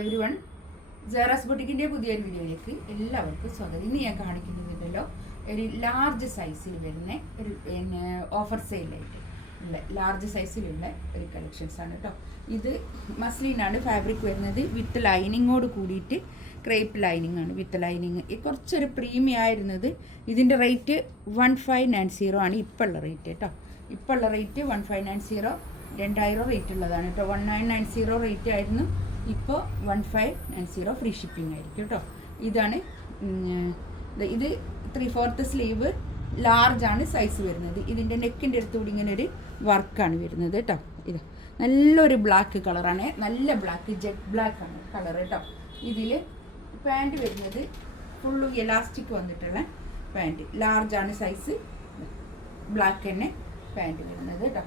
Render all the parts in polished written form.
Everyone, സേറാസ് ബൊട്ടിക്കിൻ്റെ പുതിയൊരു വീഡിയോയിലേക്ക് എല്ലാവർക്കും സ്വാഗതം. ഇന്ന് ഞാൻ കാണിക്കുന്നതിലോ ഒരു ലാർജ് സൈസിൽ വരുന്ന ഒരു ഓഫർ സെയിലായിട്ട് ഉള്ള ലാർജ് സൈസിലുള്ള ഒരു കളക്ഷൻസാണ് കേട്ടോ. ഇത് മസ്ലിനാണ് ഫാബ്രിക് വരുന്നത്, വിത്ത് ലൈനിങ്ങോട് കൂടിയിട്ട് ക്രേപ്പ് ലൈനിങ് ആണ്. വിത്ത് ലൈനിങ് കുറച്ചൊരു പ്രീമിയം ആയിരുന്നത്. ഇതിൻ്റെ റേറ്റ് 1590 ആണ് ഇപ്പോൾ ഉള്ള റേറ്റ് കേട്ടോ. ഇപ്പോൾ ഉള്ള റേറ്റ് 1590, 2000 റേറ്റ് ഉള്ളതാണ് കേട്ടോ. 1990 റേറ്റ് ആയിരുന്നു, ഇപ്പോൾ 1590 ഫ്രീ ഷിപ്പിംഗ് ആയിരിക്കും കേട്ടോ. ഇതാണ് ഇത് 3/4 സ്ലീവ് ലാർജാണ് സൈസ് വരുന്നത്. ഇതിൻ്റെ നെക്കിൻ്റെ അടുത്തുകൂടി ഇങ്ങനെ ഒരു വർക്കാണ് വരുന്നത് കേട്ടോ. ഇത് നല്ലൊരു ബ്ലാക്ക് കളറാണ്, നല്ല ബ്ലാക്ക് ജെറ്റ് ബ്ലാക്ക് ആണ് കളർ കേട്ടോ. ഇതിൽ പാൻറ് വരുന്നത് ഫുള്ള് എലാസ്റ്റിക് വന്നിട്ടുള്ള പാൻറ്, ലാർജാണ് സൈസ്, ബ്ലാക്ക് തന്നെ പാൻറ് വരുന്നത് കേട്ടോ.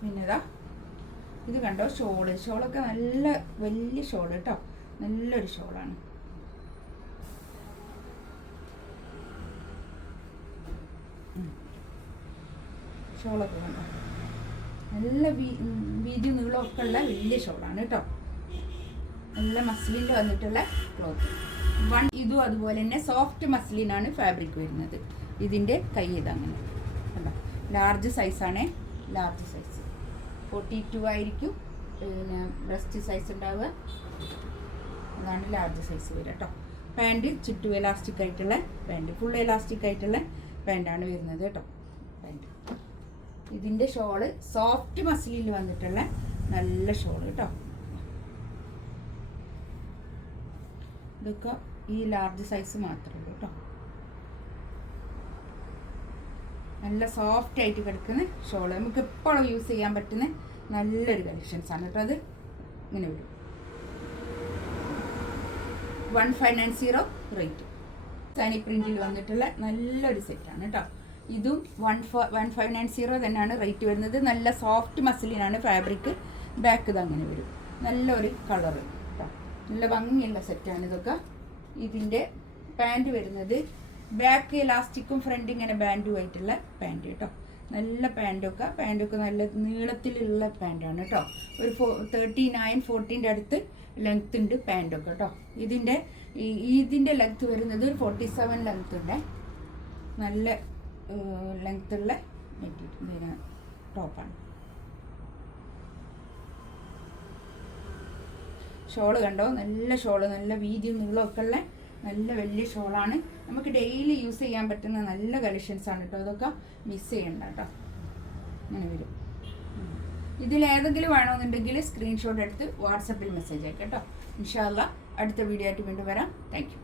പിന്നെതാ ഇത് കണ്ടോ, ഷോളൊക്കെ നല്ല വലിയ ഷോൾ കേട്ടോ, നല്ലൊരു ഷോളാണ്. ഷോളൊക്കെ കണ്ടോ, നല്ല വീതി നീളമൊക്കെ ഉള്ള വലിയ ഷോളാണ് കേട്ടോ. നല്ല മസ്ലിനിൽ വന്നിട്ടുള്ള ക്ലോത്ത്. ഇതും അതുപോലെ തന്നെ സോഫ്റ്റ് മസ്ലിനാണ് ഫാബ്രിക് വരുന്നത്. ഇതിൻ്റെ കൈ ഇതങ്ങനെ കണ്ടോ, ലാർജ് സൈസാണ്, ലാർജ് സൈസ് 42 ആയിരിക്കും പിന്നെ ബ്രസ്റ്റ് സൈസ് ഉണ്ടാവുക. അതാണ് ലാർജ് സൈസ് വരിക കേട്ടോ. പാൻറ് ചുറ്റു എലാസ്റ്റിക് ആയിട്ടുള്ള പാൻറ്, ഫുൾ എലാസ്റ്റിക് ആയിട്ടുള്ള പാൻറ്റാണ് വരുന്നത് കേട്ടോ. പാൻറ് ഇതിൻ്റെ ഷോള് സോഫ്റ്റ് മസിലിൽ വന്നിട്ടുള്ള നല്ല ഷോള് കേട്ടോ. ഇതൊക്കെ ഈ ലാർജ് സൈസ് മാത്രമേ ഉള്ളൂ കേട്ടോ. നല്ല സോഫ്റ്റ് ആയിട്ട് കിടക്കുന്ന ഷോള്, നമുക്ക് എപ്പോഴും യൂസ് ചെയ്യാൻ പറ്റുന്ന നല്ലൊരു കളക്ഷൻസാണ് കേട്ടോ. അത് ഇങ്ങനെ വരും 1590 റേറ്റ്. സാനി പ്രിന്റിൽ വന്നിട്ടുള്ള നല്ലൊരു സെറ്റാണ് കേട്ടോ. ഇതും 1590 തന്നെയാണ് റേറ്റ് വരുന്നത്. നല്ല സോഫ്റ്റ് മസിലിനാണ് ഫാബ്രിക്. ബാക്ക് ഇത് അങ്ങനെ വരും, നല്ലൊരു കളറ് കേട്ടോ. നല്ല ഭംഗിയുള്ള സെറ്റാണ് ഇതൊക്കെ. ഇതിൻ്റെ പാൻറ് വരുന്നത് ബാക്ക് എലാസ്റ്റിക്കും ഫ്രണ്ട് ഇങ്ങനെ ബാൻഡും ആയിട്ടുള്ള പാൻറ് കേട്ടോ. നല്ല പാൻറ്റൊക്കെ നല്ല നീളത്തിലുള്ള പാൻറ്റാണ് കേട്ടോ. ഒരു 39-40 അടുത്ത് ലെങ്ത് ഉണ്ട് പാൻറ്റൊക്കെ കേട്ടോ. ഇതിൻ്റെ ലെങ്ത്ത് വരുന്നത് ഒരു 47 ലെങ്ത് ഉണ്ട്. നല്ല ലെങ്ത്തുള്ള മെറ്റീരിയൽ ടോപ്പാണ്. ഷോള് കണ്ടോ, നല്ല ഷോള്, നല്ല വീതിയും നീളമൊക്കെ ഉള്ള നല്ല വലിയ ഷോളാണ്. നമുക്ക് ഡെയിലി യൂസ് ചെയ്യാൻ പറ്റുന്ന നല്ല കളക്ഷൻസാണ് കേട്ടോ. അതൊക്കെ മിസ് ചെയ്യണ്ട കേട്ടോ. അങ്ങനെ വരും. ഇതിലേതെങ്കിലും വേണമെന്നുണ്ടെങ്കിൽ സ്ക്രീൻഷോട്ട് എടുത്ത് വാട്സപ്പിൽ മെസ്സേജ് അയക്കാം കേട്ടോ. ഇൻഷാ അല്ലാഹ് അടുത്ത വീഡിയോ ആയിട്ട് വീണ്ടും വരാം. Thank you.